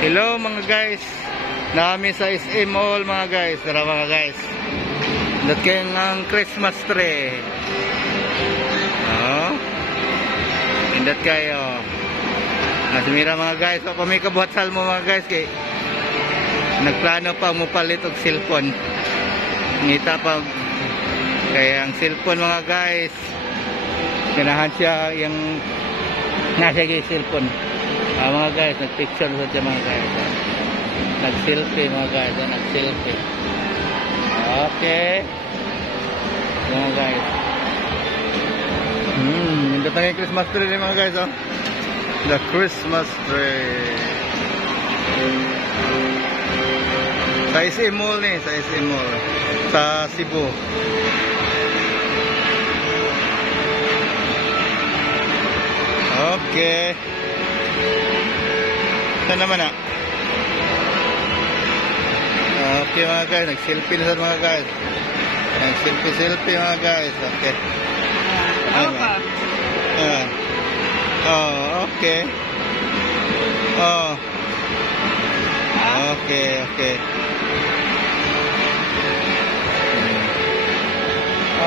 Hello mga guys, namin sa SM Mall mga guys. Tara mga guys, dat kayo ang Christmas tree. Oh, indat kayo. Nasimira mga guys, so may kabuhat salmo mga guys, kay nagplano pa mo palit og cellphone. Ngita pa kaya ang cellphone mga guys, ganahan siya yung nasa cellphone. Mga guys, nag-picture sa siya mga guys. Nag-selfie mga guys, nag-selfie. Okay. Mga guys. Ito tayo yung Christmas tree mga guys. Oh. The Christmas tree. Sa SM Mall ni, sa SM Mall. Sa Cebu. Okay. Ito naman ah. Okay mga guys, nag-selfie na sa mga guys. Nag-selfie mga guys. Okay. Ano ka? Oh, okay. Oh. Okay, okay.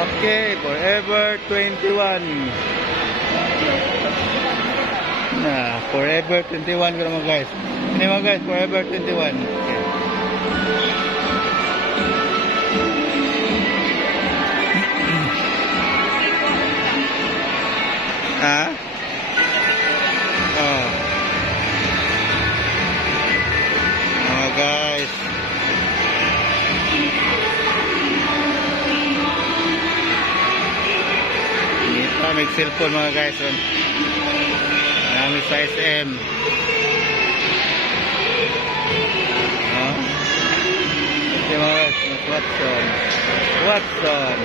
Okay, Forever 21. Forever 21 ko naman guys. Ini mga guys, Forever 21. Okay. Ha? Oh. Mga guys. Dito may cellphone mga guys. Kami sa SM. Oh. Okay mga guys, Watson. Watson.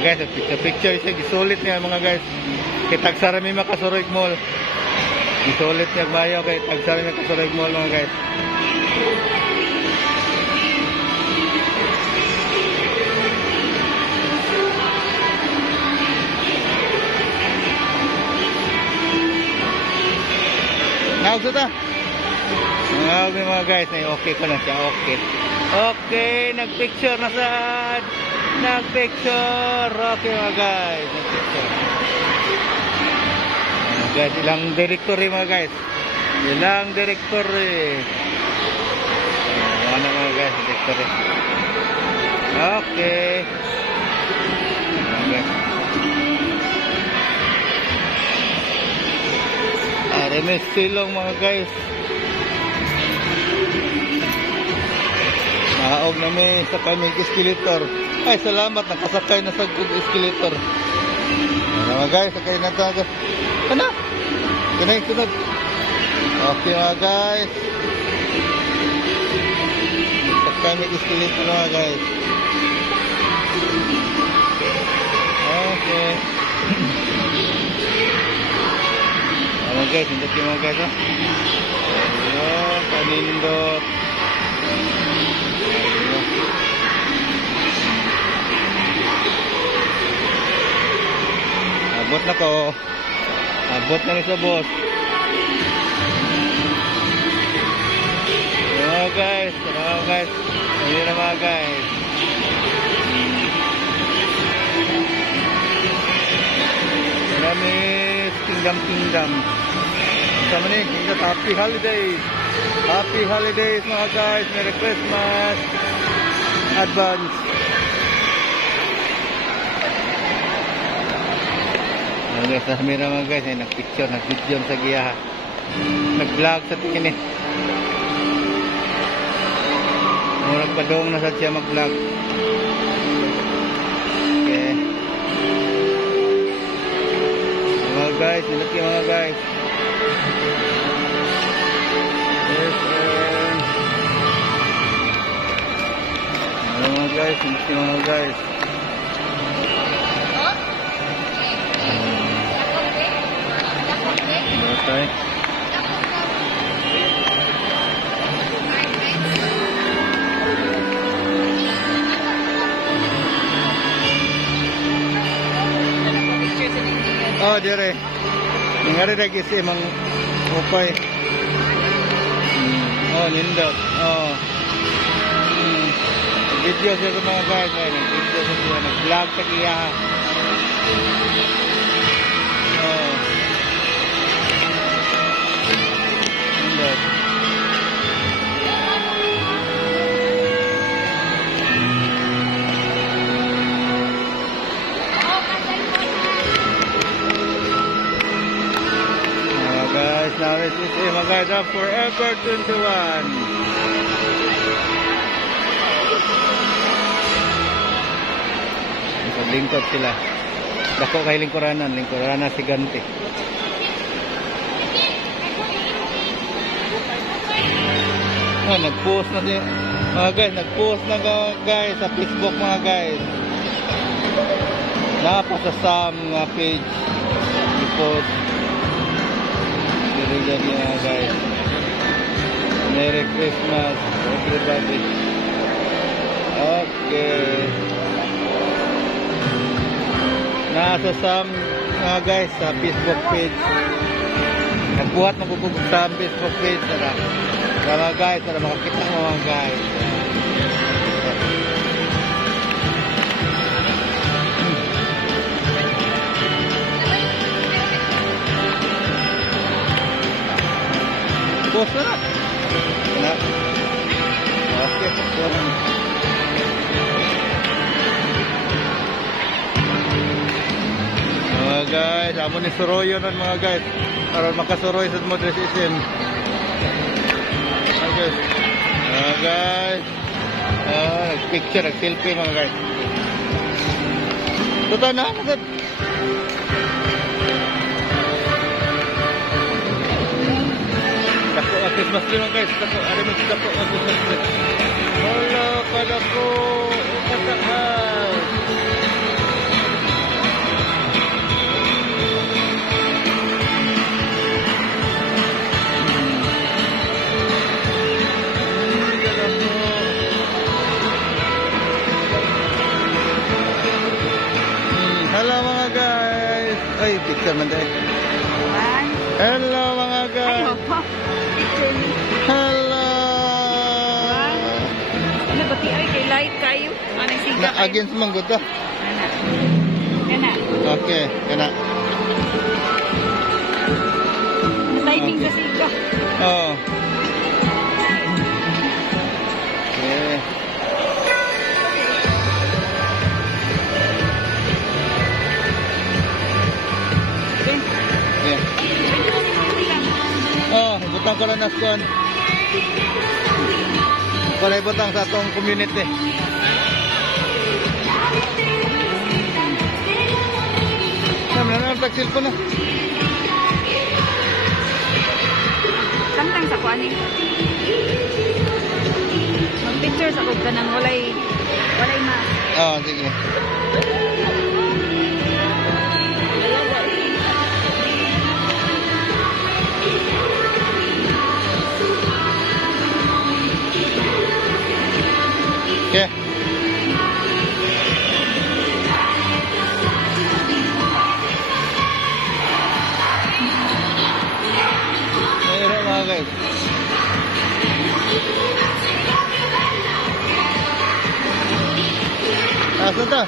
Guys, picture siya, gisulit niya mga guys. Kay tagsarami makasuroig mall. Gisulit niya bayo kay tagsarami makasuroig mall mga guys. Naog sa ta. Naog mga guys, okay ko na siya, okay. Okay, nagpicture na sad. Nagpicture. Okay mga guys, nagpicture. Guys, ilang directory mga guys. Ilang directory. Ano mga guys, directory. Okay. Okay. Remes silong mga guys. Naog na may sakay may escalator. Ay salamat, nakasakay na sa escalator. Mga guys, sakay na ito. Ano? Tunay, tunay. Okay mga guys. Sakay may escalator mga guys. Okay. Mga guys, hindi mga guys oh. Ayo, panindot. Abot na ko. Abot na rin sa boss. Mga guys, mga guys. Ayo na mga guys. Salamis, kingdom. Sama nih, happy holidays. Happy holidays mga guys. Merry Christmas. Advance. Mga guys, nasamira mga guys. Nag-picture, nag-video sa giyaha. Nag-vlog sa tingin eh. Murag padong na sa siya mag-vlog. Okay. Mga guys, nilaki mga guys. Mga guys, nilaki mga guys. Okay. Oh, dire. Ngari lagi si mang upay. Oh, nindot. Oh. Video siya sa mga guys. Nag-video siya. Nag-vlog sa kiya. Oh. Nindot. Guys, now this is mga guys of Forever 21. Sa lingkod sila. Dako kay lingkuranan si Ganti. Nag-post na siya. Mga guys, nag-post na guys sa Facebook mga guys. Napasa Sam nga page. I-post. Dyan mga guys. Merry Christmas everybody. Okay. Nasa Sam mga guys sa Facebook page. Nagbuhat magugugog sa Facebook page. Tara mga guys, tara makakita mo mga guys. Post na. Na. Okay, post na. Mga guys, amo ni suroyo nun mga guys. Para makasuroy sa Modres SM. Mga guys. Mga guys. Nag-picture, nag-selfie mga guys. Tuta na, agad. Dako ang Christmas tree mga guys. Dako, ada mo si dako ang Christmas tree. Hala, kadako. Katahal. Hello mga guys. Ay, picture man dahil. Hello mga guys. Hello. Ano ba ay kay light kayo? Anong siga kayo? Against manggod to. Kana. Okay, kana. Lighting sa siga. Oh. Okay. Yeah. Oh, ibutang ko na naskuan. Para ibutang sa atong community. Naman na taksil ko na. Samtang sa kuan eh. Mag-picture sa kog kanang walay mask. Oh, sige. Okay. Mayroon mga guys. Asa ta?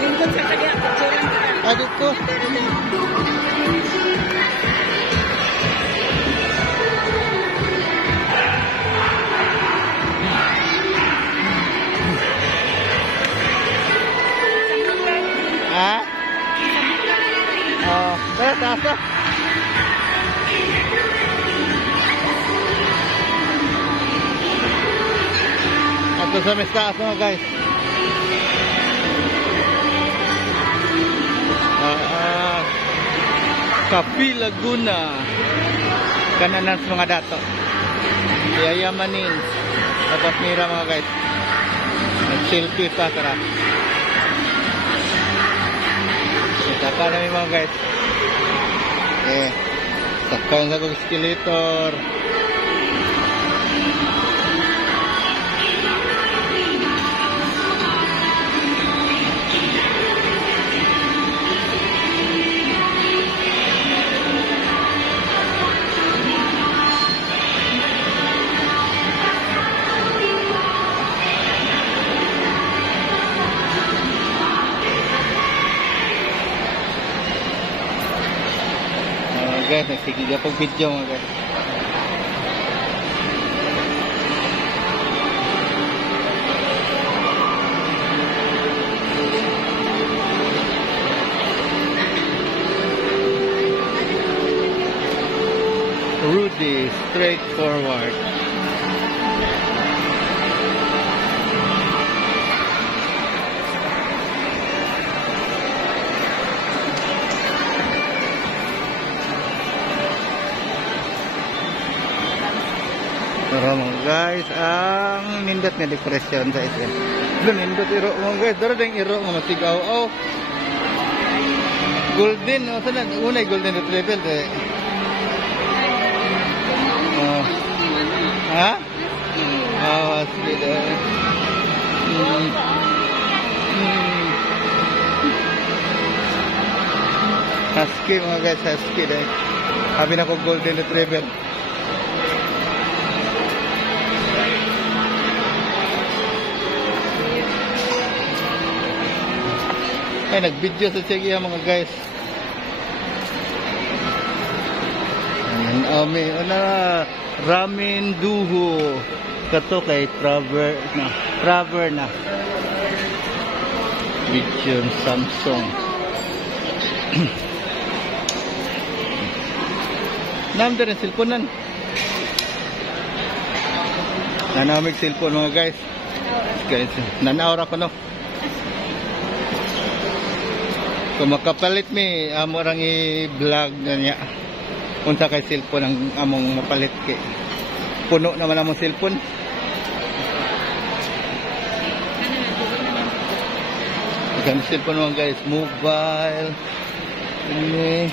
Lingkod sa kanya, picturean kita. Adit ko. Ha? Oh, taas na. Ato sa mes taas mga guys. Kapi Laguna. Kananan sa mga dato. Yayamanin. Tapos mira mga guys. Nag-selfie pa tara. Saka namin mga guys. Sakay sa kong escalator. Mga guys, nagsigig pag video mga guys. Rudy, straightforward. Pero mga guys, ang nindot nga dekorasyon sa SM. Doon nindot iro mga guys, dara ding iro nga masigaw. Oh. Golden, oh, sana unay golden retriever eh. Oh. Ha? Oh, sweet. Husky mga guys, husky dahil. Habi na ko golden retriever. Ay, nag-video sa siya mga guys. May ramen duho. Kato kay Traver na. Vision Samsung. Nam din cellphone nan. Nanamig cellphone mga guys. Guys, nanawra ko no. Kung makapalit mi, amo rang i-vlog na niya. Unsa kay cellphone ang among mapalit kay. Puno naman among cellphone. Ang cellphone mga guys, mobile. Ini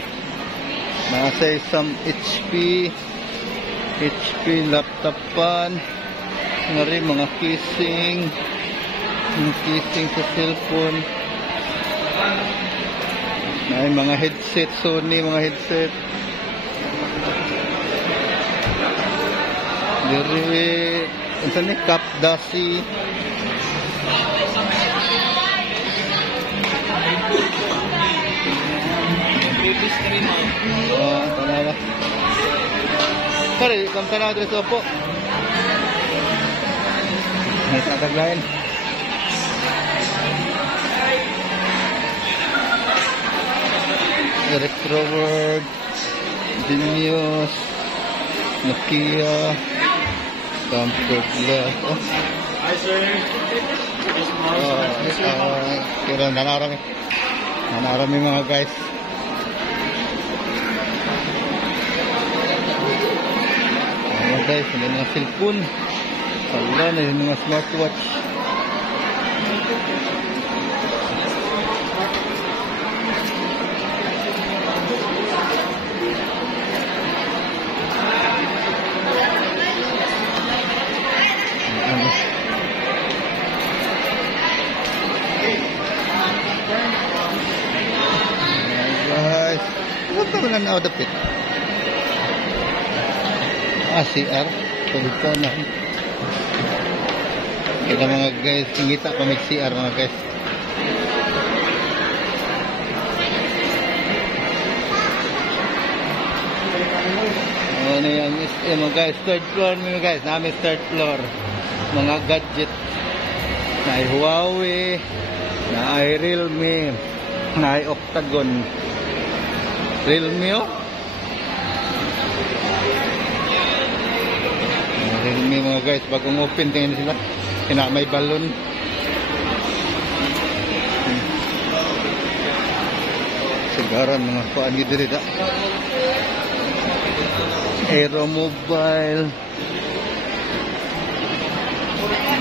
nasa isang HP laptopan. Ngari mga casing sa cellphone. Ay mga headset, Sony mga headset. Diri, unsa ni Cap Dasi. Bibis kami mo. Oh, tanawa. Sorry, kam tanawa dito po. May tataglayan. Electroword, Genius, Nokia, Comfort Glass. Oh. Hi sir. Kira nanarami mga guys. Mga guys, may mga cellphone. Wala na yung mga smartwatch. Naman na dapat. CR. Tulito na. Kita mga guys, singita pa may CR mga guys. Ano yung mga guys, third floor mga guys. Namin third floor. Mga gadget. Na ay Huawei. Na ay Realme. Na ay Octagon. Realme oh. Realme mga guys, bagong open tingnan sila. May balon. Sigaran mga kuan dito dito. Aero Mobile.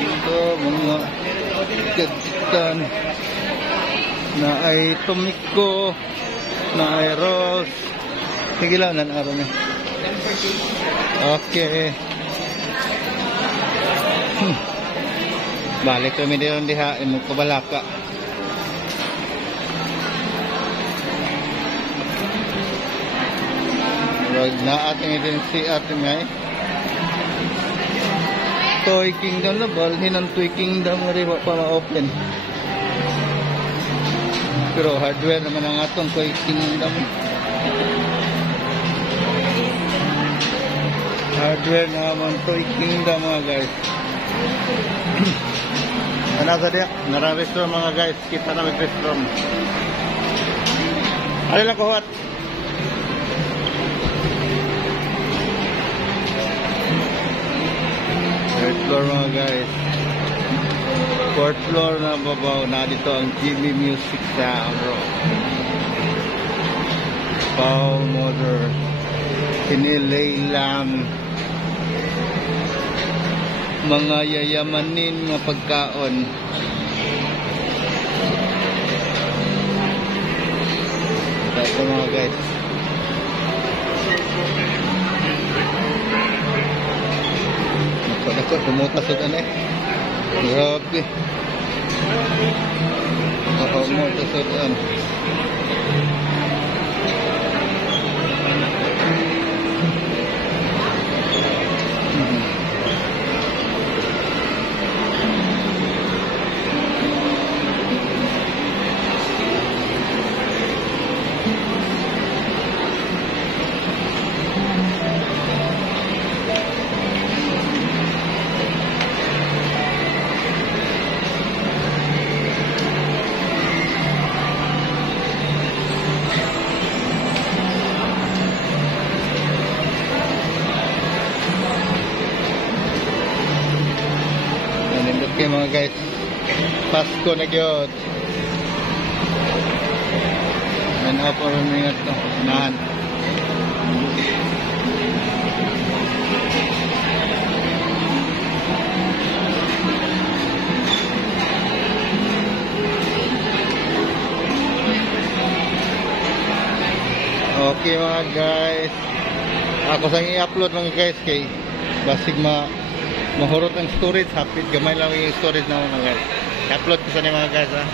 Ito mga gadgetan. Na ay Tomiko. Na ay Rose. Sige lang, nanaro niya. Okay. Balik kami din diha. Imong kabalaka. Na ating din si ating ay Toy Kingdom na balhin ang Toy Kingdom nga rin pa ma-open. Pero hardware naman ang atong Toy Kingdom. Hardware naman to ikinda mga guys. Ano sa dia? Nara-restaurant mga guys. Kita na restaurant. Ano lang kuhat? Third floor mga guys. Fourth floor na babaw na dito ang Jimmy Music Sound bro. Paul Motor. Pinilaylang mga yayamanin nga pagkaon. Ito mga guys. Ako kumutas sa tanay. Grabe. Ako kumutas sa tanay. Okay mga guys, Pasko na gyud. Man up or mingat to, nahan. Okay mga guys, ako sang i-upload mga guys kay basig mahurot ang storage, hapit gamay lang yung storage na mga guys. I-upload ko sa mga guys ha.